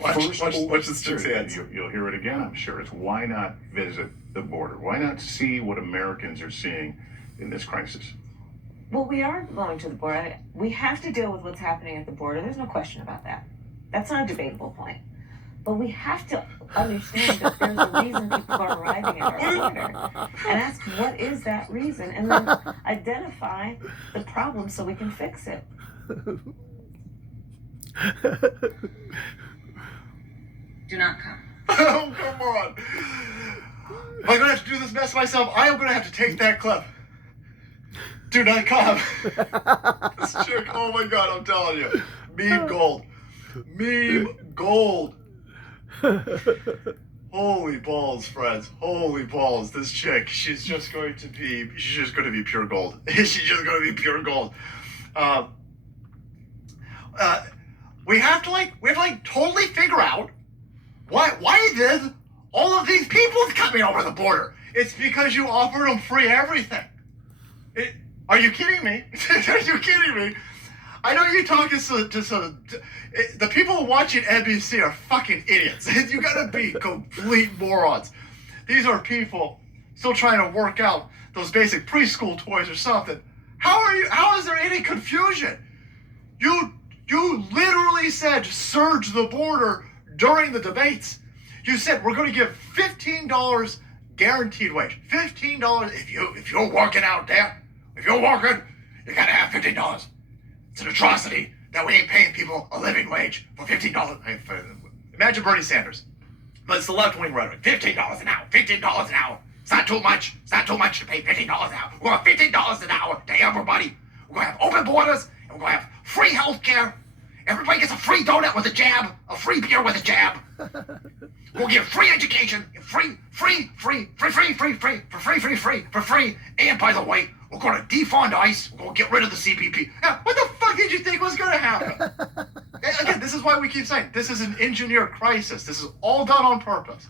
Watch this chick's hands. You'll hear it again, I'm sure. It's why not visit the border? Why not see what Americans are seeing in this crisis? Well, we are going to the border. We have to deal with what's happening at the border. There's no question about that. That's not a debatable point. But we have to understand that there's a reason people are arriving at our border and ask what is that reason, and then identify the problem so we can fix it. Do not come. Oh, come on. Am I going to have to do this mess myself? I am going to have to take that clip. Do not come. This chick, oh my God, I'm telling you. Meme gold. Meme gold. Holy balls, friends. Holy balls. This chick, she's just going to be pure gold. She's just going to be pure gold. We have to totally figure out why did all of these people coming over the border? It's because you offered them free everything. Are you kidding me? Are you kidding me? I know you're talking to some... The people watching NBC are fucking idiots. You gotta be complete morons. These are people still trying to work out those basic preschool toys or something. How is there any confusion? You literally said surge the border during the debates. You said we're going to give $15 guaranteed wage. $15 if you're working out there. If you're working, you gotta have $15. It's an atrocity that we ain't paying people a living wage for $15. Imagine Bernie Sanders, but it's the left-wing rhetoric. $15 an hour. $15 an hour. It's not too much. It's not too much to pay $15 an hour. We're going to $15 an hour to everybody. We're going to have open borders, and we're going to have free health care. Everybody gets a free donut with a jab, a free beer with a jab. We'll give free education, free, and by the way, we're going to defund ICE, we're going to get rid of the CBP. Now, what the fuck did you think was going to happen? Again, this is why we keep saying, this is an engineered crisis. This is all done on purpose.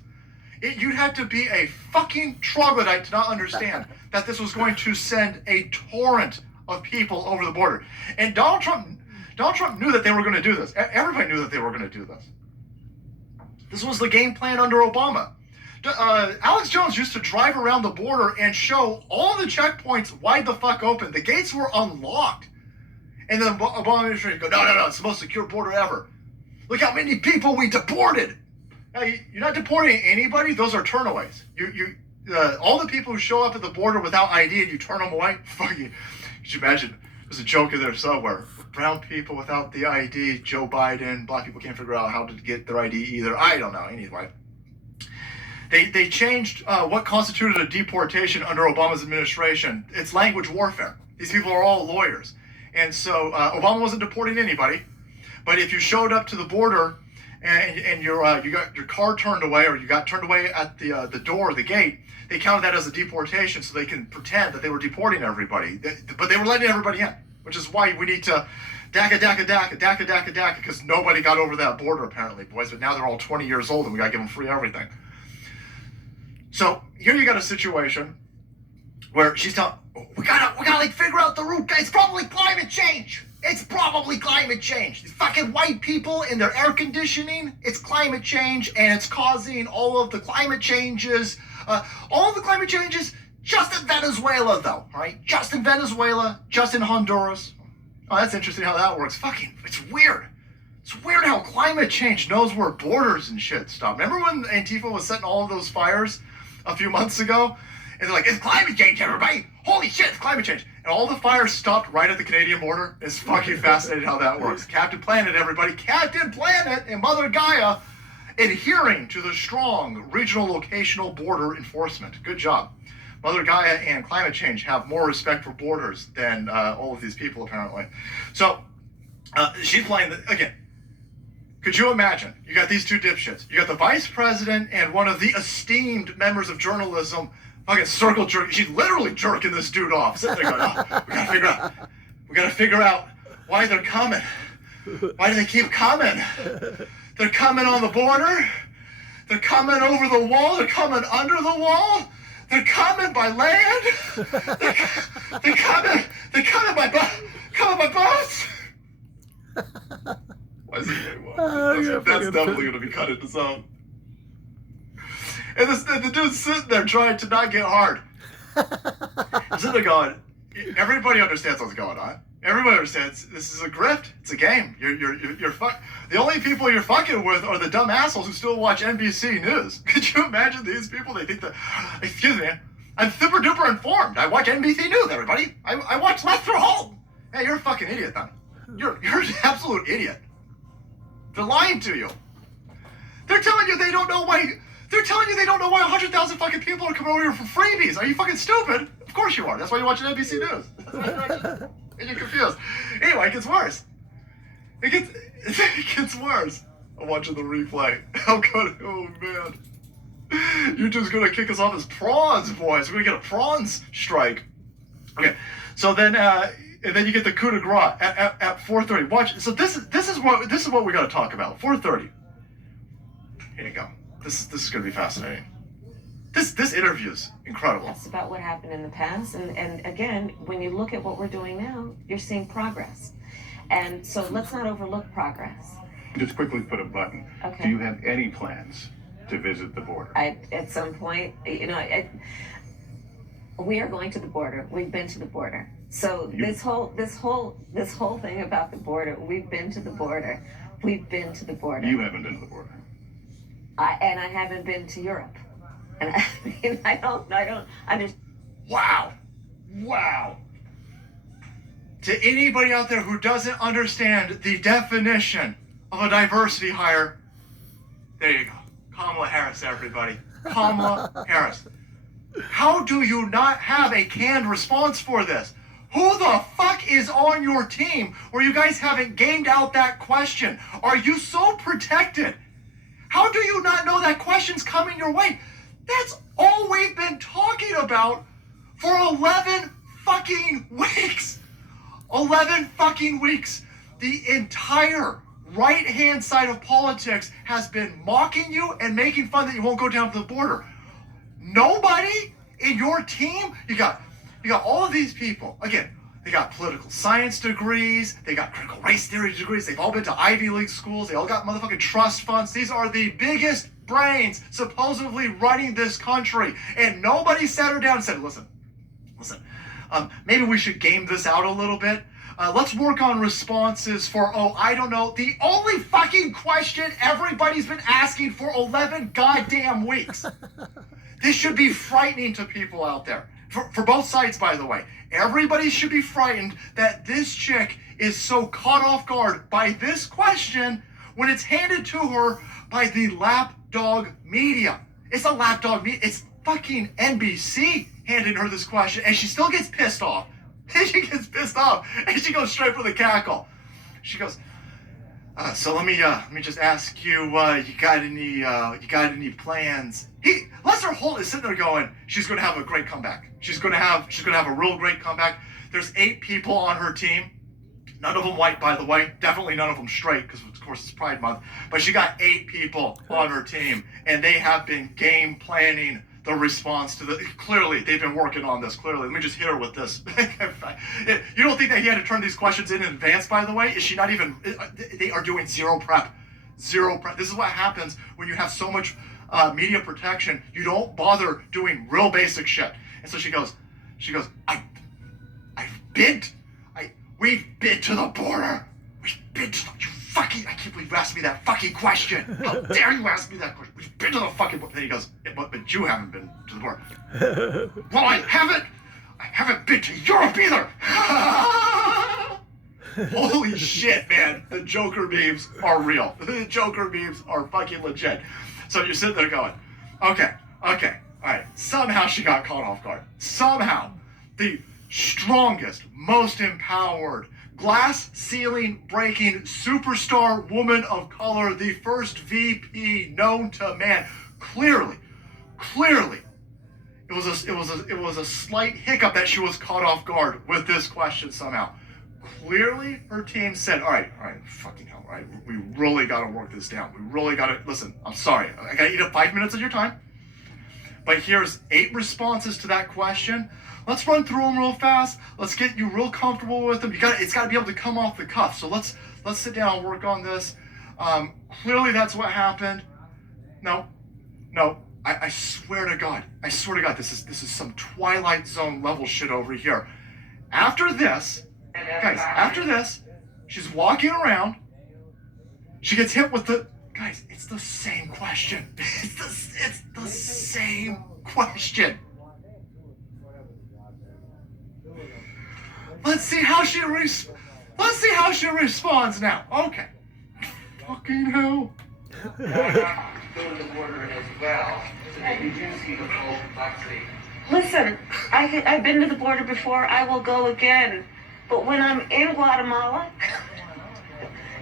You'd have to be a fucking troglodyte to not understand that this was going to send a torrent of people over the border. And Donald Trump knew that they were going to do this. Everybody knew that they were going to do this. This was the game plan under Obama. Alex Jones used to drive around the border and show all the checkpoints wide the fuck open. The gates were unlocked. And then Obama administration go, no, it's the most secure border ever. Look how many people we deported. Now, you're not deporting anybody. Those are turnaways. All the people who show up at the border without ID and you turn them away, fuck you. Could you imagine? There's a joke in there somewhere. Brown people without the ID, Joe Biden, black people can't figure out how to get their ID either. I don't know. Anyway. They changed what constituted a deportation under Obama's administration. It's language warfare. These people are all lawyers. And so Obama wasn't deporting anybody. But if you showed up to the border and you got your car turned away or you got turned away at the door, the gate, they counted that as a deportation so they can pretend that they were deporting everybody. But they were letting everybody in, which is why we need to DACA, because nobody got over that border apparently, boys. But now they're all 20 years old and we got to give them free everything. So here you got a situation where she's telling, we gotta figure out the root. It's probably climate change. It's probably climate change. These fucking white people in their air conditioning, it's climate change, and it's causing all of the climate changes. All of the climate changes just in Venezuela, though, right? Just in Venezuela, just in Honduras. Oh, that's interesting how that works. Fucking, it's weird. It's weird how climate change knows where borders and shit stop. Remember when Antifa was setting all of those fires a few months ago? And they're like, it's climate change, everybody. Holy shit, it's climate change. And all the fires stopped right at the Canadian border. It's fucking fascinating how that works. Captain Planet, everybody. Captain Planet and Mother Gaia adhering to the strong regional locational border enforcement. Good job. Mother Gaia and climate change have more respect for borders than all of these people, apparently. So, she's playing, again, could you imagine? You got these two dipshits. You got the vice president and one of the esteemed members of journalism fucking circle jerk. She's literally jerking this dude off. Sitting there going, oh, we gotta figure out why they're coming. Why do they keep coming? They're coming on the border. They're coming over the wall. They're coming under the wall. They're coming by land. They're coming by boats. I see what he wants. Yeah, That's definitely going to be cut into some. And the dude's sitting there trying to not get hard. I'm sitting there going, everybody understands what's going on. Everybody understands this is a grift. It's a game. You're the only people you're fucking with are the dumb assholes who still watch NBC News. Could you imagine these people? They think that, excuse me, I'm super duper informed. I watch NBC News, everybody. I watch Lester Holt. Hey, you're a fucking idiot, then. You're an absolute idiot. They're lying to you. They're telling you they don't know why. They're telling you they don't know why 100,000 fucking people are coming over here for freebies. Are you fucking stupid? Of course you are. That's why you're watching NBC News. And you're confused. Anyway, it gets worse. It gets worse. I'm watching the replay. Oh man. You're just gonna kick us off as prawns, boys. We're gonna get a prawns strike. Okay. So then and then you get the coup de grace at 4:30. Watch. So this is what we gotta talk about. 4:30. Here you go. This is gonna be fascinating. This interview's incredible. That's about what happened in the past, and again, when you look at what we're doing now, you're seeing progress, and so let's not overlook progress. Just quickly put a button. Okay. Do you have any plans to visit the border? At some point, we are going to the border. We've been to the border. So this whole thing about the border, we've been to the border. We've been to the border. You haven't been to the border. And I haven't been to Europe. And I mean, I don't understand. Wow. To anybody out there who doesn't understand the definition of a diversity hire, there you go. Kamala Harris, everybody. Kamala Harris. How do you not have a canned response for this? Who the fuck is on your team where you guys haven't gamed out that question? Are you so protected? How do you not know that question's coming your way? That's all we've been talking about for 11 fucking weeks. 11 fucking weeks. The entire right-hand side of politics has been mocking you and making fun that you won't go down to the border. Nobody in your team, you got all of these people. Again, they got political science degrees, they got critical race theory degrees, they've all been to Ivy League schools, they all got motherfucking trust funds. These are the biggest brains supposedly running this country. And nobody sat her down and said, listen, maybe we should game this out a little bit. Let's work on responses for, I don't know, the only fucking question everybody's been asking for 11 goddamn weeks. This should be frightening to people out there. For both sides, by the way. Everybody should be frightened that this chick is so caught off guard by this question when it's handed to her by the lapdog media. It's a lapdog media. It's fucking NBC handing her this question, and she still gets pissed off. And she gets pissed off, and she goes straight for the cackle. She goes, so let me just ask you, you got any plans? Lester Holt is sitting there going, she's going to have a great comeback. She's going to have a real great comeback. There's 8 people on her team. None of them white, by the way. Definitely none of them straight, because of course it's Pride Month. But she got 8 people on her team, and they have been game planning the response to clearly, they've been working on this, clearly. Let me just hit her with this. You don't think that he had to turn these questions in advance, by the way? Is she not even, they are doing zero prep. Zero prep. This is what happens when you have so much media protection. You don't bother doing real basic shit. And so she goes, we've been to the border. We've been to the, I can't believe you asked me that fucking question. How dare you ask me that question? We've been to the fucking border. Then he goes, but you haven't been to the border. Well, I haven't been to Europe either. Holy shit, man. The Joker memes are real. The Joker memes are fucking legit. So you're sitting there going, okay, all right. Somehow she got caught off guard. Somehow the strongest, most empowered, glass ceiling breaking superstar woman of color, the first VP known to man. Clearly, it was a slight hiccup that she was caught off guard with this question somehow. Clearly, her team said, all right, fucking hell, all right, we really got to work this down. We really got to, listen, I'm sorry, I got to eat up 5 minutes of your time, but here's 8 responses to that question. Let's run through them real fast. Let's get you real comfortable with them. It's got to be able to come off the cuff. So let's sit down and work on this. Clearly that's what happened. No, no. I swear to God. I swear to God, this is some Twilight Zone level shit over here. After this, guys, after this, she's walking around. She gets hit with the... Guys, it's the same question. It's the same question. Let's see how she responds now. Okay. Fucking hell. Go to the border as well, so that you do see the full complexity. Listen, I've been to the border before. I will go again. But when I'm in Guatemala,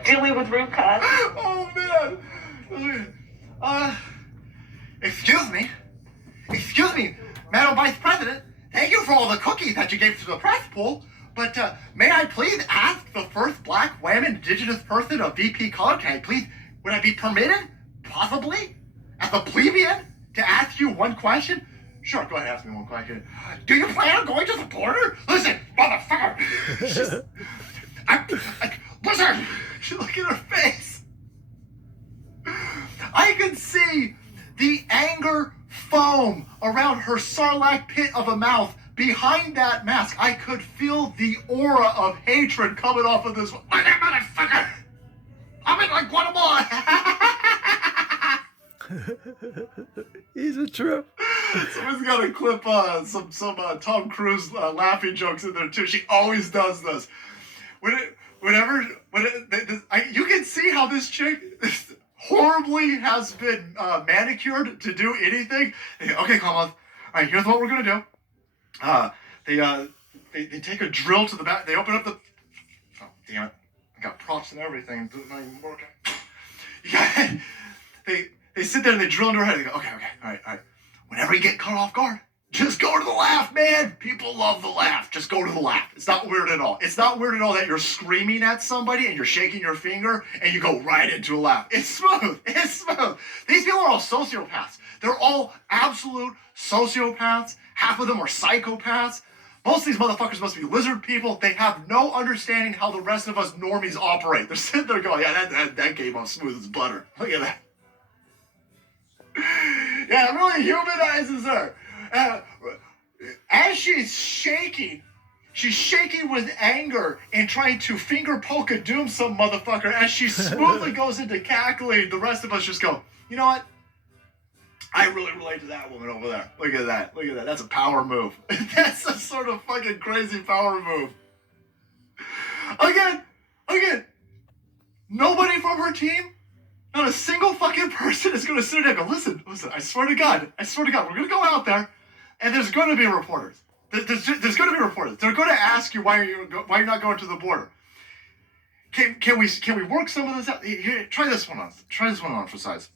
dealing with root cause. Oh, man. Excuse me, Madam Vice President. Thank you for all the cookies that you gave to the press pool. But may I please ask the first black woman indigenous person of VP college, would I be permitted, possibly, as a plebeian, to ask you one question? Sure, go ahead, ask me one question. Do you plan on going to the border? Listen, motherfucker. Listen. Look at her face. I could see the anger foam around her sarlacc pit of a mouth behind that mask. I could feel the aura of hatred coming off of this. Look at that motherfucker. I'm in like Guatemala. He's a trip. Someone's got to clip some Tom Cruise laughing jokes in there too. She always does this. You can see how this chick horribly has been manicured to do anything. Okay, Kamala. All right, here's what we're gonna do. They take a drill to the back. They open up the. Oh damn it! I got props and everything. It's not even working. Yeah. They sit there and they drill into her head. They go, okay, all right. Whenever you get caught off guard, just go to the laugh, man. People love the laugh. Just go to the laugh. It's not weird at all. It's not weird at all that you're screaming at somebody and you're shaking your finger and you go right into a laugh. It's smooth. It's smooth. These people are all sociopaths. They're all absolute sociopaths. Half of them are psychopaths. Most of these motherfuckers must be lizard people. They have no understanding how the rest of us normies operate. They're sitting there going, yeah, that came off smooth as butter. Look at that. Yeah, it really humanizes her. As she's shaking with anger and trying to finger poke a doom some motherfucker. As she smoothly goes into cackling, the rest of us just go, you know what? I really relate to that woman over there. Look at that. That's a power move. That's a sort of fucking crazy power move. Again, nobody from her team, not a single fucking person is going to sit there and go, listen, I swear to God, we're going to go out there and there's going to be reporters. There's going to be reporters. They're going to ask you why you're not going to the border. Can we work some of this out? Here, try this one on for size.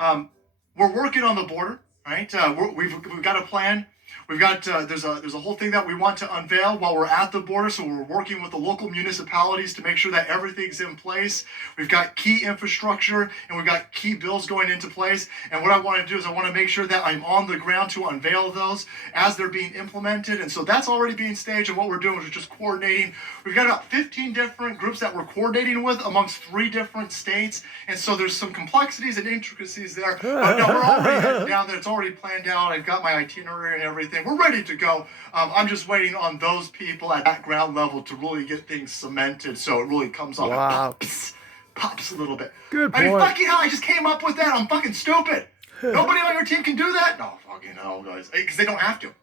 We're working on the border, right? We've got a plan. We've got there's a whole thing that we want to unveil while we're at the border. So we're working with the local municipalities to make sure that everything's in place. We've got key infrastructure and we've got key bills going into place. And what I want to do is I want to make sure that I'm on the ground to unveil those as they're being implemented. And so that's already being staged. And what we're doing is we're just coordinating. We've got about 15 different groups that we're coordinating with amongst 3 different states. And so there's some complexities and intricacies there. But no, we're already heading down there. It's already planned out. I've got my itinerary and everything. We're ready to go. I'm just waiting on those people at that ground level to really get things cemented so it really comes off. Wow. Pops a little bit. Good I mean, point. fucking hell, I just came up with that. I'm fucking stupid. Nobody on your team can do that? No, fucking hell, guys. Because they don't have to.